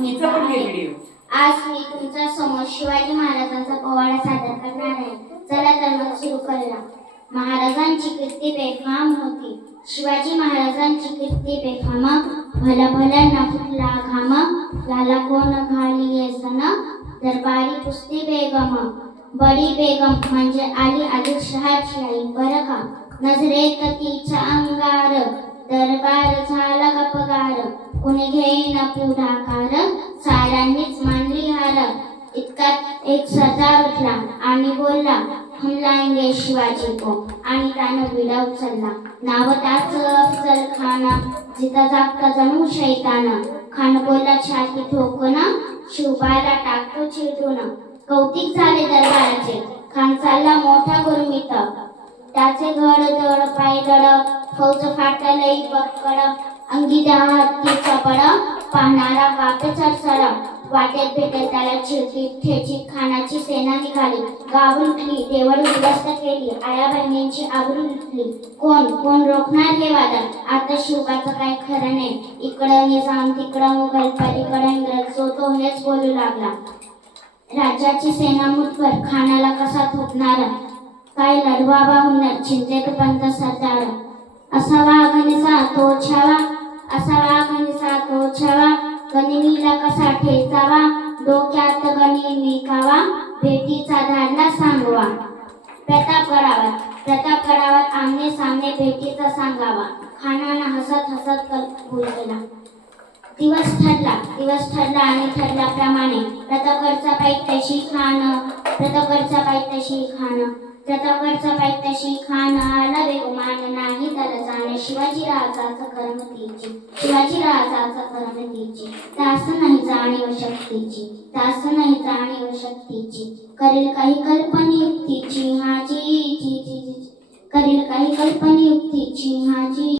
स्मिता आहे. आज मी तुमच्या समोर शिवाजी महाराजांचा पोवाडा सादर करणार आहे. चला तर मग सुरू करूया. महाराजांची कीर्ती बेफाम होती. शिवाजी महाराजांची कीर्ती बेफाम. भला भल्यांना फुटला घाम. याला कोण घाली सन. दरबारी पुसती बेगम. बडी बेगम म्हणजे आली आदिलशहाची आई बरं का. नजरेत तिच्या अंगार. दरबार झाला गपगार. कोणी घेईन पुढाकार. साऱ्यांनीच मानली हार. इतक्यात एक सरदार उठला आणि बोलला, हम लाएंगे शिवाजी को. आणि त्यानं विडा उचलला. नाव त्याचं अफजल खान. जिथं जागता जणू शैतान. खान बोलला छाती ठोकून, शिवबाला टाकतो चिरडून. कौतिक झाले दरबाराचे. खान चालला मोठा गुरमीत. त्याचे घड दड पाय दड. फौज फाटलई बक्कड. अंगी द्या हत्तीचा बड. पाहणारा कापे चरचड. वाटेत भेटेल त्याला चिरती ठेची. खानाची सेना निघाली. गाव लुटली. देवळ उद्ध्वस्त केली. आया बहिणींची आबरू लुटली. कोण कोण रोखणार हे वादळ. आता शिवबाचं काय खरं नाही. इकडं निजाम तिकडं मुघल पलीकडं इंग्रज. जो तो हेच बोलू लागला. राज्याची सेना मुठभर. खानाला कसा थोपणार. काय लढवावा हुनर. चिंतेत पंत सरदार. असावा घनसा तो छावा. असावा घनसा तो छावा. गनिमीला कसा ठेचावा. डोक्यात गणी निकावा. भेटीचा धाडला सांगवा. प्रतापगडावर आमने सामने भेटीचा सांगावा. खानानं हसत हसत कबूल केला. दिवस ठरला आणि ठरल्याप्रमाणे प्रतापगडचा पायथ्याशी खान आला बेगुमान. नाही तर जाणे शिवाजी राजाचं करमतीची. दास नाही जाणीव शक्तीची. करेल काही कल्पनियुक्तीची हाजी.